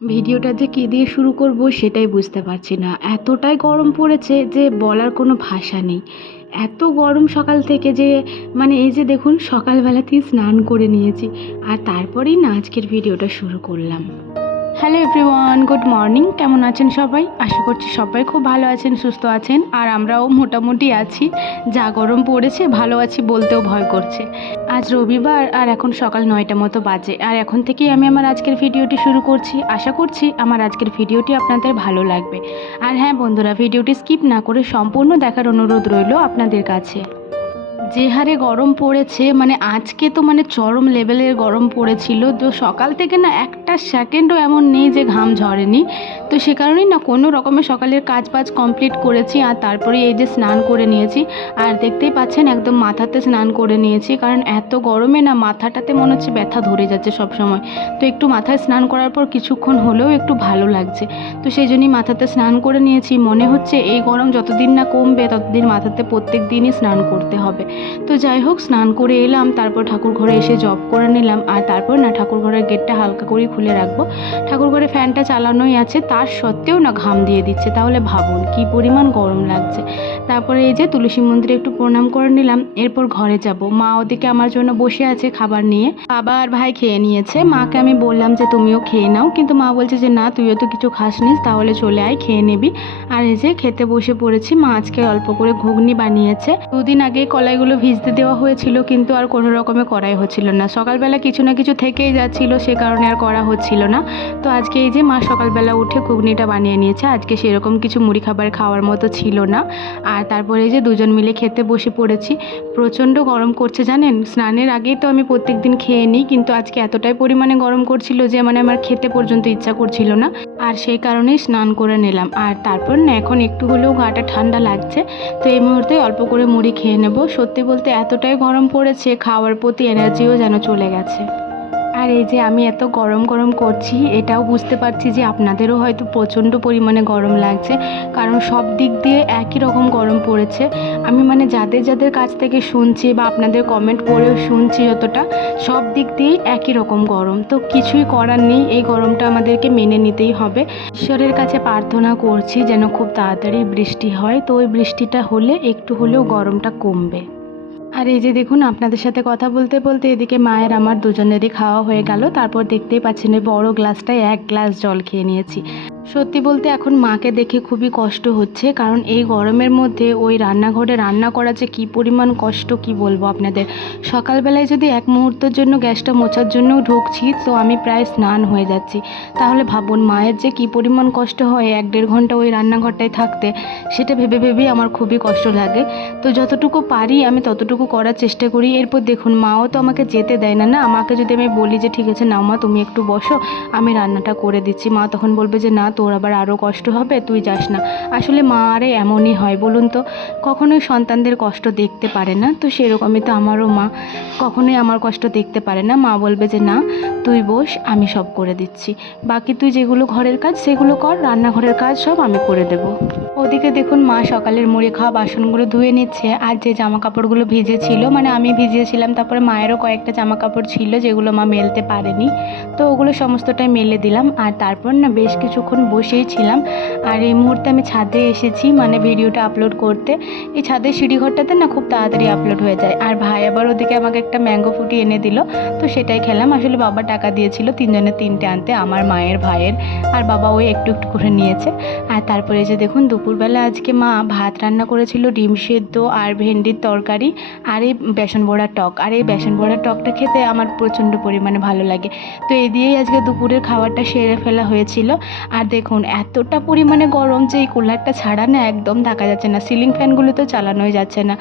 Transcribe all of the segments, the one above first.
ভিডিওটা যে কী দিয়ে শুরু করব সেটাই বুঝতে পারছি না। এতটাই গরম পড়েছে যে বলার কোনো ভাষা নেই। এত গরম সকাল থেকে যে এই যে দেখুন সকালবেলাতেই স্নান করে নিয়েছি। আর তারপরেই না আজকের ভিডিওটা শুরু করলাম। Hello everyone, good morning. কেমন আছেন সবাই? আশা করছি সবাই খুব ভালো আছেন, সুস্থ আছেন। আর আমরাও মোটামুটি আছি। যা গরম পড়েছে ভালো আছি বলতেও ভয় করছে। আজ রবিবার আর এখন সকাল 9টা মতো বাজে। আর এখন থেকেই আমি আমার আজকের ভিডিওটি শুরু করছি। আশা করছি আমার আজকের ভিডিওটি আপনাদের ভালো লাগবে। আর হ্যাঁ বন্ধুরা, ভিডিওটি স্কিপ না করে সম্পূর্ণ দেখার অনুরোধ রইল আপনাদের কাছে। যে হারে গরম পড়েছে আজকে তো চরম লেভেলের গরম পড়েছিল। তো সকাল থেকে না একটা সেকেন্ডও এমন নেই যে ঘাম ঝরেনি। তো সে কারণেই না কোনো রকমের সকালের কাজ বাজ কমপ্লিট করেছি। আর তারপরে এই যে স্নান করে নিয়েছি। আর দেখতেই পাচ্ছেন একদম মাথাতে স্নান করে নিয়েছি, কারণ এত গরমে না মাথাটাতে মনে হচ্ছে ব্যথা ধরে যাচ্ছে সব সময়। তো একটু মাথায় স্নান করার পর কিছুক্ষণ হলেও একটু ভালো লাগছে। তো সেই জন্যই মাথাতে স্নান করে নিয়েছি। মনে হচ্ছে এই গরম যতদিন না কমবে ততদিন মাথাতে প্রত্যেক দিনই স্নান করতে হবে। তো যাই হোক, স্নান করে এলাম, তারপর ঠাকুর ঘরে এসে জব করে নিলাম। আর তারপর না ঠাকুর ঘরের গেটটা হালকা করে খুলে রাখবো। ঠাকুর ঘরে ফ্যানটা চালানোই আছে, তার সত্ত্বেও না ঘাম দিয়ে দিচ্ছে। তাহলে ভাবুন কি পরিমাণ গরম লাগছে। তারপরে এই যে তুলসী মন্দিরে একটু প্রণাম করে নিলাম। এরপর ঘরে যাব। মা ওদিকে আমার জন্য বসে আছে খাবার নিয়ে। বাবা আর ভাই খেয়ে নিয়েছে। মাকে আমি বললাম যে তুমিও খেয়ে নাও, কিন্তু মা বলছে যে না, তুইও তো কিছু খাসনিস, তাহলে চলে আয় খেয়ে নিবি। আর এই যে খেতে বসে পড়েছি। মা আজকে অল্প করে ঘুগনি বানিয়েছে। দুদিন আগে কলাইগুলো ভিজতে দেওয়া হয়েছিল, কিন্তু আর কোনো রকমে করাই হচ্ছিল না। সকালবেলা কিছু না কিছু থেকেই যাচ্ছিল, সে কারণে আর করা হচ্ছিল না। তো আজকে এই যে মা সকালবেলা উঠে ঘুগনিটা বানিয়ে নিয়েছে। আজকে সেরকম কিছু মুড়ি খাবার খাওয়ার মতো ছিল না। আর তারপরে এই যে দুজন মিলে খেতে বসে পড়েছি। প্রচণ্ড গরম করছে জানেন। স্নানের আগেই তো আমি প্রত্যেক দিন খেয়ে নিই, কিন্তু আজকে এতটাই পরিমাণে গরম করছিল যে আমার খেতে পর্যন্ত ইচ্ছা করছিল না। আর সেই কারণেই স্নান করে নিলাম। আর তারপর না এখন একটু হলেও গাটা ঠান্ডা লাগছে। তো এই মুহূর্তে অল্প করে মুড়ি খেয়ে নেব। সত্যি বলতে এতটাই গরম পড়েছে, খাওয়ার প্রতি এনার্জিও যেন চলে গেছে। আর এই যে আমি এত গরম গরম করছি, এটাও বুঝতে পারছি যে আপনাদেরও হয়তো প্রচণ্ড পরিমাণে গরম লাগছে, কারণ সব দিক দিয়ে একই রকম গরম পড়েছে। আমি যাদের যাদের কাছ থেকে শুনছি বা আপনাদের কমেন্ট পড়েও শুনছি, যতটা সব দিক দিয়েই একই রকম গরম। তো কিছুই করার নেই, এই গরমটা আমাদেরকে মেনে নিতেই হবে। ঈশ্বরের কাছে প্রার্থনা করছি যেন খুব তাড়াতাড়ি বৃষ্টি হয়, তো ওই বৃষ্টিটা হলে একটু হলেও গরমটা কমবে। আর এই যে দেখুন, আপনাদের সাথে কথা বলতে বলতে এদিকে মায়ের আমার দুজনেরই খাওয়া হয়ে গেল। তারপর দেখতেই পাচ্ছেন এই বড় গ্লাসটায় 1 গ্লাস জল খেয়ে নিয়েছি। সত্যি বলতে এখন মাকে দেখে খুবই কষ্ট হচ্ছে, কারণ এই গরমের মধ্যে ওই রান্নাঘরে রান্না করা যে কী পরিমাণ কষ্ট কি বলবো আপনাদের। সকালবেলায় যদি এক মুহূর্তের জন্য গ্যাসটা মোছার জন্যও ঢুকছি, তো আমি প্রায় স্নান হয়ে যাচ্ছি। তাহলে ভাবুন মায়ের যে কী পরিমাণ কষ্ট হয় 1-1.5 ঘন্টা ওই রান্নাঘরটায় থাকতে। সেটা ভেবে ভেবেই আমার খুবই কষ্ট লাগে। তো যতটুকু পারি আমি ততটুকু করার চেষ্টা করি। এরপর দেখুন, মাও তো আমাকে যেতে দেয় না। আমাকে যদি আমি বলি যে ঠিক আছে নাও মা, তুমি একটু বসো, আমি রান্নাটা করে দিচ্ছি, মা তখন বলবে যে না, তোর আবার আরও কষ্ট হবে, তুই যাস না। আসলে মা আরে এমনই হয় বলুন তো, কখনোই সন্তানদের কষ্ট দেখতে পারে না। তো সেরকমই তো আমারও মা কখনোই আমার কষ্ট দেখতে পারে না। মা বলবে যে না, তুই বস, আমি সব করে দিচ্ছি, বাকি তুই যেগুলো ঘরের কাজ সেগুলো কর, রান্নাঘরের কাজ সব আমি করে দেব। ওদিকে দেখুন মা সকালের মুড়ি খাওয়া বাসনগুলো ধুয়ে নিচ্ছে। আর যে জামা কাপড়গুলো ভিজে ছিল, আমি ভিজিয়েছিলাম, তারপরে মায়েরও কয়েকটা জামা কাপড় ছিল যেগুলো মা মেলতে পারেনি, তো ওগুলো সমস্তটাই মেলে দিলাম। আর তারপর না বেশ কিছুক্ষণ বসেই ছিলাম। আর এই মুহূর্তে আমি ছাদে এসেছি ভিডিওটা আপলোড করতে। এই ছাদের সিঁড়িঘরটাতে না খুব তাড়াতাড়ি আপলোড হয়ে যায়। আর ভাই আবার ওদিকে আমাকে একটা ম্যাঙ্গো ফুটি এনে দিল, তো সেটাই খেলাম। আসলে বাবা টাকা দিয়েছিল 3 জনের 3টে আনতে, আমার, মায়ের, ভাইয়ের। আর বাবা ওই একটু একটু করে নিয়েছে। আর তারপরে যে দেখুন দুপুরবেলা আজকে মা ভাত রান্না করেছিল, ডিম সেদ্ধ আর ভেন্ডির তরকারি আর এই বেসন বড়ার টক। আর এই বেসন বড়ার টকটা খেতে আমার প্রচণ্ড পরিমাণে ভালো লাগে। তো এই দিয়েই আজকে দুপুরের খাবারটা সেরে ফেলা হয়েছিল। আর দেখুন এতটা পরিমাণে গরম যে এই কুলারটা ছাড়া না একদম থাকা যাচ্ছে না, সিলিং ফ্যানগুলো তো চালানোই যাচ্ছে না।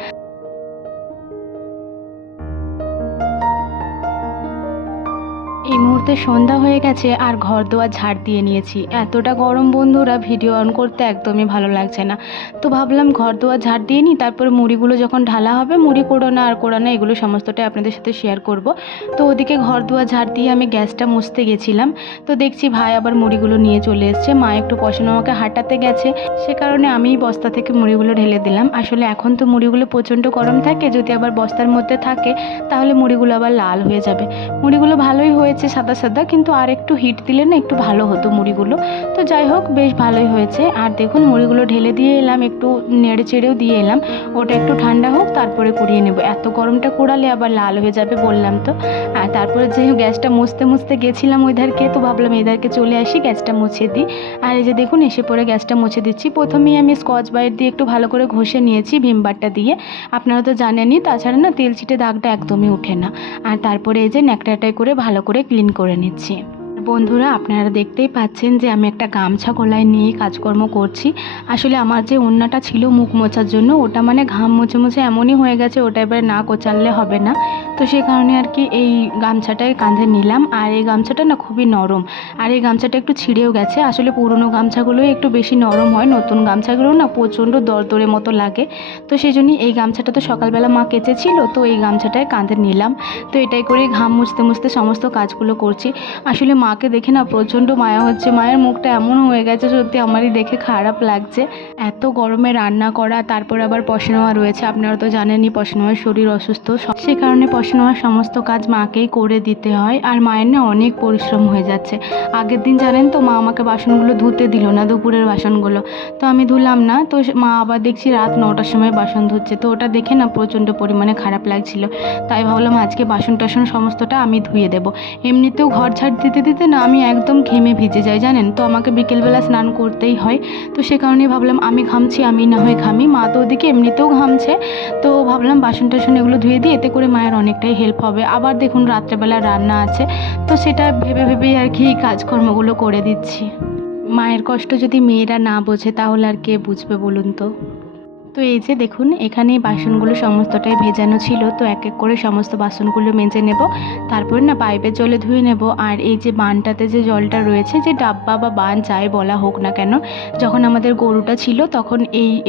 এই মুহূর্তে সন্ধ্যা হয়ে গেছে আর ঘর দুয়ার ঝাড় দিয়ে নিয়েছি। এতটা গরম বন্ধুরা, ভিডিও অন করতে একদমই ভালো লাগছে না। তো ভাবলাম ঘর দুয়ার ঝাড় দিয়ে নিই, তারপরে মুড়িগুলো যখন ঢালা হবে, মুড়ি কোড়ানো আর কোড়ানো এগুলো সমস্তটাই আপনাদের সাথে শেয়ার করব। তো ওদিকে ঘর দুয়ার ঝাড় দিয়ে আমি গ্যাসটা মুছতে গেছিলাম। তো দেখছি ভাই আবার মুড়িগুলো নিয়ে চলে এসছে। মা একটু পছন্দ আমাকে হাঁটাতে গেছে, সে কারণে আমিই বস্তা থেকে মুড়িগুলো ঢেলে দিলাম। আসলে এখন তো মুড়িগুলো প্রচণ্ড গরম থাকে, যদি আবার বস্তার মধ্যে থাকে তাহলে মুড়িগুলো আবার লাল হয়ে যাবে। মুড়িগুলো ভালোই হয়েছে, সাদা সাদা, কিন্তু আর একটু হিট দিলে না একটু ভালো হতো মুড়িগুলো। তো যাই হোক, বেশ ভালোই হয়েছে। আর দেখুন মুড়িগুলো ঢেলে দিয়ে এলাম, একটু নেড়ে চেড়েও দিয়ে এলাম। ওটা একটু ঠান্ডা হোক, তারপরে কুড়িয়ে নেব। এত গরমটা কুড়ালে আবার লাল হয়ে যাবে বললাম তো। আর তারপরে যে গ্যাসটা মুছতে মুছতে গেছিলাম ওই ধারকে, তো ভাবলাম এই ধারকে চলে আসি, গ্যাসটা মুছে দিই। আর এই যে দেখুন এসে পরে গ্যাসটা মুছে দিচ্ছি। প্রথমেই আমি স্কচ ব্রাইট দিয়ে একটু ভালো করে ঘষে নিয়েছি ভিম বারটা দিয়ে। আপনারা তো জানেনই, তাছাড়া না তেল চিটে দাগটা একদমই ওঠে না। আর তারপরে এই যে ন্যাকড়াটাই করে ভালো করে ক্লিন করে নিচ্ছি। বন্ধুরা, আপনারা দেখতেই পাচ্ছেন যে আমি একটা গামছা গলায় নিয়ে কাজকর্ম করছি। আসলে আমার যে ওড়নাটা ছিল মুখ মোছার জন্য, ওটা মানে ঘাম মুছে মুছে এমনই হয়ে গেছে, ওটা এবারে না কোচাললে হবে না। তো সে কারণে আর কি এই গামছাটাই কাঁধে নিলাম। আর এই গামছাটা না খুবই নরম, আর এই গামছাটা একটু ছিঁড়েও গেছে। আসলে পুরনো গামছাগুলোই একটু বেশি নরম হয়, নতুন গামছাগুলো না প্রচণ্ড দরদরে মতো লাগে। তো সেই জন্যই এই গামছাটা তো সকালবেলা মা কেচেছিল, তো এই গামছাটাই কাঁধে নিলাম। তো এটাই করে ঘাম মুছতে মুছতে সমস্ত কাজগুলো করছি। আসলে মাকে দেখে না প্রচণ্ড মায়া হচ্ছে, মায়ের মুখটা এমন হয়ে গেছে, সত্যি আমারই দেখে খারাপ লাগছে। এত গরমে রান্না করা, তারপর আবার পশানোয়া রয়েছে, আপনারা তো জানেনই পশানোয়ার শরীর অসুস্থ, সে কারণে পশানোয়ার সমস্ত কাজ মাকেই করে দিতে হয়। আর মায়ের না অনেক পরিশ্রম হয়ে যাচ্ছে। আগের দিন জানেন তো মা আমাকে বাসনগুলো ধুতে দিল না, দুপুরের বাসনগুলো, তো আমি ধুলাম না। তো মা আবার দেখছি রাত 9টার সময় বাসন ধুচ্ছে, তো ওটা দেখে না প্রচণ্ড পরিমাণে খারাপ লাগছিল। তাই ভাবলাম আজকে বাসন টাসন সমস্তটা আমি ধুয়ে দেবো। এমনিতেও ঘর ঝাড় দিতে দিতে না আমি একদম ঘেমে ভিজে যাই জানেন তো, আমাকে বিকেলবেলা স্নান করতেই হয়। তো সে কারণেই ভাবলাম আমি ঘামছি, আমি না হয় ঘামি, মা তো ওদিকে এমনিতেও ঘামছে। তো ভাবলাম বাসন টাসন এগুলো ধুয়ে দিই, এতে করে মায়ের অনেকটাই হেল্প হবে। আবার দেখুন রাত্রেবেলা রান্না আছে, তো সেটা ভেবে ভেবেই আর কি কাজকর্মগুলো করে দিচ্ছি। মায়ের কষ্ট যদি মেয়েরা না বোঝে তাহলে আর কে বুঝবে বলুন তো। তো এই যে দেখুন এখানে বাসনগুলো সমস্তটাই ভেজানো ছিল, তো এক এক করে সমস্ত বাসনগুলো মেজে নেব, তারপর না পাইপের জলে ধুয়ে নেব। আর এই যে বানটাতে যে জলটা রয়েছে, যে ডাব্বা বা বান যাই বলা হোক না কেন, যখন আমাদের গরুটা ছিল তখন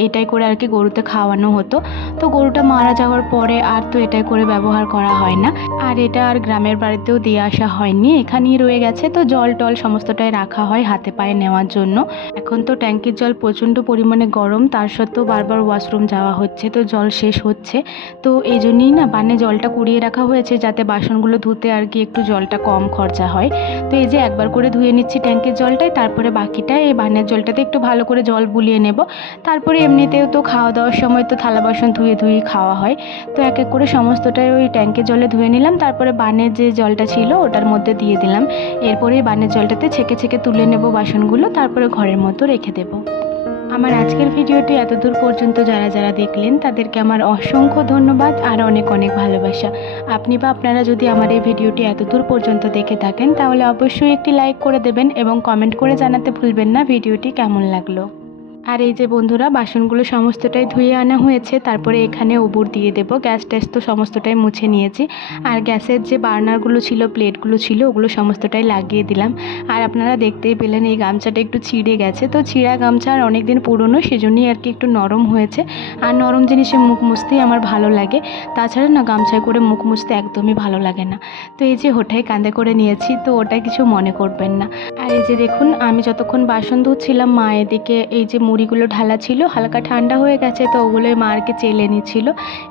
এটাই করে আর কি গরুতে খাওয়ানো হতো। তো গরুটা মারা যাওয়ার পরে আর তো এটাই করে ব্যবহার করা হয় না, আর এটা আর গ্রামের বাড়িতেও দিয়ে আসা হয়নি, এখানেই রয়ে গেছে। তো জল টল সমস্তটাই রাখা হয় হাতে পায়ে নেওয়ার জন্য। এখন তো ট্যাঙ্কির জল প্রচণ্ড পরিমাণে গরম, তার সত্ত্বেও বারবার ওয়াশরুম যাওয়া হচ্ছে, তো জল শেষ হচ্ছে। তো এই জন্যই না বানে জলটা কুড়িয়ে রাখা হয়েছে, যাতে বাসনগুলো ধুতে আর কি একটু জলটা কম খরচা হয়। তো এই যে একবার করে ধুয়ে নিচ্ছি ট্যাঙ্কির জলটাই, তারপরে বাকিটা এই বানের জলটাতে একটু ভালো করে জল বুলিয়ে নেব। তারপরে এমনিতেও তো খাওয়া দাওয়ার সময় তো থালা বাসন ধুয়ে ধুয়েই খাওয়া হয়। তো এক এক করে সমস্তটাই ওই ট্যাঙ্কের জলে ধুয়ে নিলাম, তারপরে বানের যে জলটা ছিল ওটার মধ্যে দিয়ে দিলাম। এরপরে বানের জলটাতে ছেঁকে ছেঁকে তুলে নেব বাসনগুলো, তারপরে ঘরের মতো রেখে দেবো। আমার আজকের ভিডিওটি এতদূর পর্যন্ত যারা যারা দেখলেন তাদেরকে আমার অসংখ্য ধন্যবাদ আর অনেক অনেক ভালোবাসা। আপনি বা আপনারা যদি আমার এই ভিডিওটি এতদূর পর্যন্ত দেখে থাকেন তাহলে অবশ্যই একটি লাইক করে দেবেন এবং কমেন্ট করে জানাতে ভুলবেন না ভিডিওটি কেমন লাগলো। আর এই যে বন্ধুরা বাসনগুলো সমস্তটাই ধুয়ে আনা হয়েছে, তারপরে এখানে উবুর দিয়ে দেবো। গ্যাস ট্যাস তো সমস্তটাই মুছে নিয়েছি, আর গ্যাসের যে বার্নারগুলো ছিল, প্লেটগুলো ছিল, ওগুলো সমস্তটাই লাগিয়ে দিলাম। আর আপনারা দেখতেই পেলেন এই গামছাটা একটু ছিঁড়ে গেছে, তো ছিঁড়া গামছা আর অনেক দিন পুরনো, সেজন্যই আর কি একটু নরম হয়েছে। আর নরম জিনিসে মুখ মুছতেই আমার ভালো লাগে, তাছাড়া না গামছায় করে মুখ মুছতে একদমই ভালো লাগে না। তো এই যে হোঠায় কাঁধে করে নিয়েছি, তো ওটা কিছু মনে করবেন না। আর এই যে দেখুন আমি যতক্ষণ বাসন ধুচ্ছিলাম, মা এদিকে এই যে মুড়িগুলো ঢালা ছিল, হালকা ঠান্ডা হয়ে গেছে, তো ওগুলোই মা আর কি চেলে নিচ্ছিল।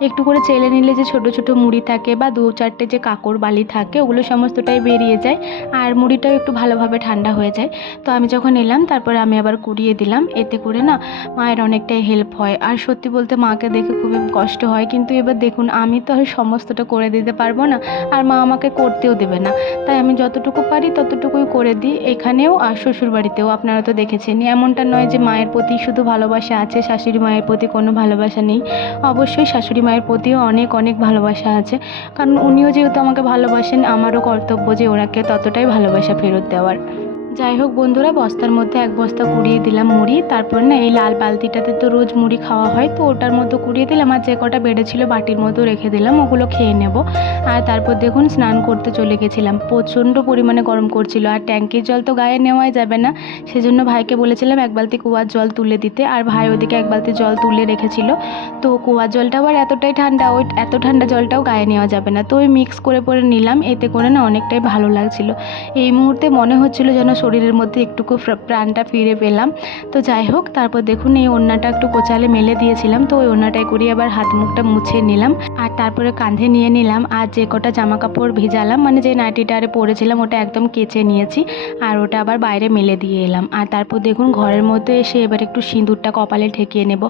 একটু করে চেলে নিলে যে ছোট ছোট মুড়ি থাকে বা 2-4টে যে কাকড় বালি থাকে, ওগুলো সমস্তটাই বেরিয়ে যায়, আর মুড়িটাও একটু ভালোভাবে ঠান্ডা হয়ে যায়। তো আমি যখন এলাম তারপরে আমি আবার কুড়িয়ে দিলাম, এতে করে না মায়ের অনেকটাই হেল্প হয়। আর সত্যি বলতে মাকে দেখে খুবই কষ্ট হয়, কিন্তু এবার দেখুন আমি তো আর সমস্তটা করে দিতে পারবো না, আর মা আমাকে করতেও দেবে না, তাই আমি যতটুকু পারি ততটুকুই করে দিই, এখানেও আর শ্বশুরবাড়িতেও। আপনারা তো দেখেছেন, এমনটা নয় যে মায়ের প্রতি শুধু ভালোবাসা আছে, শাশুড়ি মায়ের প্রতি কোনো ভালোবাসা নেই। অবশ্যই শাশুড়ি মায়ের প্রতিও অনেক অনেক ভালোবাসা আছে, কারণ উনিও যেহেতু আমাকে ভালোবাসেন, আমারও কর্তব্য যে ওনাকে ততটাই ভালোবাসা ফেরত দেওয়ার। যাই হোক বন্ধুরা, বস্তার মধ্যে এক বস্তা কুড়িয়ে দিলাম মুড়ি, তারপর না এই লাল বালতিটাতে তো রোজ মুড়ি খাওয়া হয়, তো ওটার মধ্যে কুড়িয়ে দিলাম, আর যে কটা বেড়েছিল বাটির মতো রেখে দিলাম, ওগুলো খেয়ে নেব। আর তারপর দেখুন স্নান করতে চলে গেছিলাম, প্রচণ্ড পরিমাণে গরম করছিল, আর ট্যাঙ্কির জল তো গায়ে নেওয়াই যাবে না, সেজন্য ভাইকে বলেছিলাম এক বালতি কুয়ার জল তুলে দিতে, আর ভাই ওদিকে এক বালতি জল তুলে রেখেছিল। তো কুয়ার জলটা আবার এতটাই ঠান্ডা, ওই এত ঠান্ডা জলটাও গায়ে নেওয়া যাবে না, তো ওই মিক্স করে নিলাম, এতে করে না অনেকটাই ভালো লাগছিল। এই মুহূর্তে মনে হচ্ছিল যেন শরীরের মধ্যে একটুকু প্রাণটা ফিরে পেলাম। তো যাই হোক, তারপর দেখুন এই ওড়নাটা একটু কোচালে মেলে দিয়েছিলাম, তো ওই ওড়নাটাই করি আবার হাত মুখটা মুছে নিলাম, আর তারপরে কাঁধে নিয়ে নিলাম। আর যে কটা জামা কাপড় ভিজালাম, মানে যে নাইটিটা আরে পরেছিলাম ওটা একদম কেচে নিয়েছি, আর ওটা আবার বাইরে মেলে দিয়ে এলাম। আর তারপর দেখুন ঘরের মধ্যে এসে এবার একটু সিঁদুরটা কপালে ঠেকিয়ে নেব।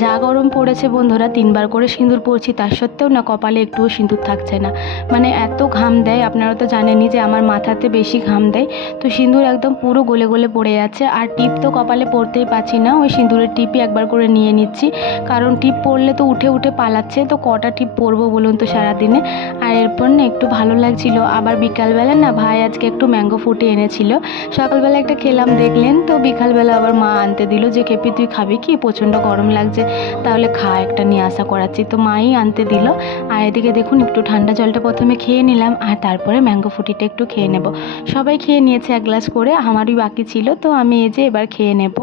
যা গরম পড়েছে বন্ধুরা, 3বার করে সিঁদুর পরছি, তার সত্ত্বেও না কপালে একটুও সিঁদুর থাকছে না। মানে এত ঘাম দেয়, আপনারা তো জানেনই যে আমার মাথাতে বেশি ঘাম দেয়, তো সিঁদুর একদম পুরো গলে গলে পড়ে যাচ্ছে। আর টিপ তো কপালে পরতেই পারছি না, ওই সিঁদুরের টিপই একবার করে নিয়ে নিচ্ছি, কারণ টিপ পরলে তো উঠে উঠে পালাচ্ছে, তো কটা টিপ পরবো বলুন তো সারাদিনে। আর এরপর না একটু ভালো লাগছিল। আবার বিকালবেলা না ভাই আজকে একটু ম্যাঙ্গো ফুটি এনেছিল, সকালবেলা একটা খেলাম দেখলেন, তো বিকালবেলা আবার মা আনতে দিল যে খেপি তুই খাবি কি, প্রচণ্ড গরম লাগছে, তাহলে খা, একটা নিয়ে আসা করাচ্ছি, তো মাই আনতে দিল। আর এদিকে দেখুন একটু ঠান্ডা জলটা প্রথমে খেয়ে নিলাম, আর তারপরে ম্যাঙ্গো ফুটিটা একটু খেয়ে নেব। সবাই খেয়ে নিয়েছে 1 গ্লাস করে, আমারই বাকি ছিল, তো আমি এই যে এবার খেয়ে নেব।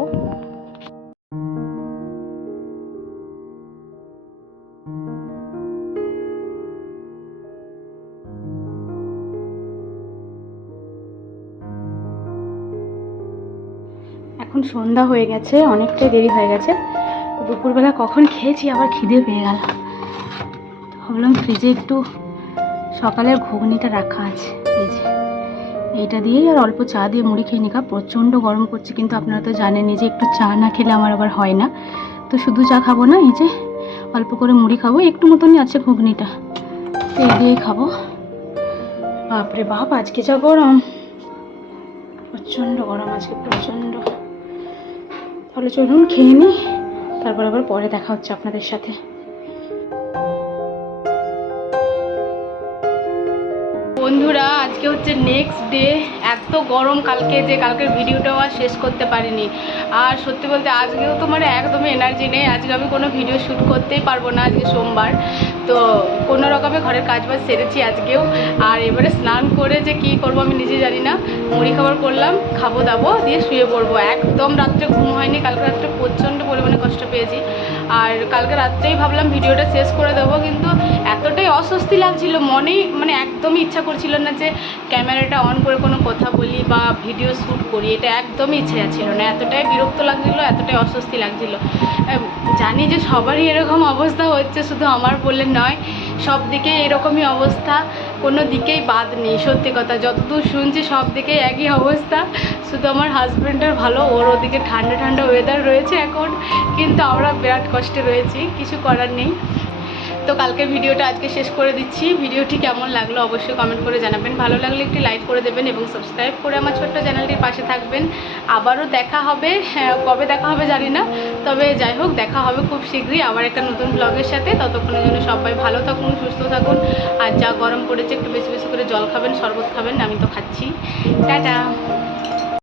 এখন সন্ধ্যা হয়ে গেছে, অনেকটাই দেরি হয়ে গেছে। দুপুরবেলা কখন খেয়েছি আবার খিদে পেয়ে গেল, ভাবলাম ফ্রিজে একটু সকালের ঘুগনিটা রাখা আছে, এই যে এইটা দিয়েই আর অল্প চা দিয়ে মুড়ি খেয়ে নিকা। প্রচণ্ড গরম করছে, কিন্তু আপনারা তো জানেনই যে একটু চা না খেলে আমার আবার হয় না, তো শুধু চা খাবো না, এই যে অল্প করে মুড়ি খাবো, একটু মতনই আছে ঘুগনিটা, তো এই দিয়েই খাবো। বাপরে বাপ, আজকে যা গরম, প্রচণ্ড গরম আজকে, প্রচণ্ড। তাহলে চলুন খেয়ে নিই, তারপর আবার পরে দেখা হচ্ছে আপনাদের সাথে। বন্ধুরা আজকে হচ্ছে নেক্সট ডে, এত গরম কালকে যে কালকের ভিডিওটাও আর শেষ করতে পারিনি। আর সত্যি বলতে আজকেও তো মানে একদমই এনার্জি নেই, আজকে আমি কোনো ভিডিও শ্যুট করতেই পারবো না, আজকে সোমবার, তো কোনো রকমে ঘরের কাজবাজ সেরেছি আজকেও। আর এবারে স্নান করে যে কী করবো আমি নিজে জানি না, মুড়ি খাবার করলাম, খাবো দাবো দিয়ে শুয়ে পড়বো। একদম রাত্রে ঘুম হয়নি, কালকে রাত্রে প্রচণ্ড পরিমাণে কষ্ট পেয়েছি। আর কালকে রাত্রেই ভাবলাম ভিডিওটা শেষ করে দেবো, কিন্তু এতটাই অস্বস্তি লাগছিল মনেই, মানে একদমই ইচ্ছা করছিল না যে ক্যামেরাটা অন করে কোনো কথা বলি বা ভিডিও শ্যুট করি, এটা একদমই ইচ্ছে ছিল না। এতটাই বিরক্ত লাগছিল, এতটাই অস্বস্তি লাগছিল। জানি যে সবারই এরকম অবস্থা হচ্ছে, শুধু আমার বলে নয়, সব দিকে এরকমই অবস্থা, কোনো দিকেই বাদ নেই। সত্যি কথা, যতদূর শুনছি সব দিকেই একই অবস্থা, শুধু আমার হাজব্যান্ডের ভালো, ওর ওদিকে ঠান্ডা ঠান্ডা ওয়েদার রয়েছে এখন, কিন্তু আমরা বিরাট কষ্টে রয়েছি, কিছু করার নেই। তো কালকের ভিডিওটা আজকে শেষ করে দিচ্ছি। ভিডিওটি কেমন লাগলো অবশ্যই কমেন্ট করে জানাবেন, ভালো লাগলে একটি লাইক করে দেবেন এবং সাবস্ক্রাইব করে আমার ছোট্ট চ্যানেলটির পাশে থাকবেন। আবারও দেখা হবে, হ্যাঁ কবে দেখা হবে জানি না, তবে যাই হোক দেখা হবে খুব শীঘ্রই আবার একটা নতুন ব্লগের সাথে। ততক্ষণের জন্য সবাই ভালো থাকুন, সুস্থ থাকুন, আর যা গরম পড়েছে একটু বেশি বেশি করে জল খাবেন, শরবত খাবেন, আমি তো খাচ্ছি। টাটা।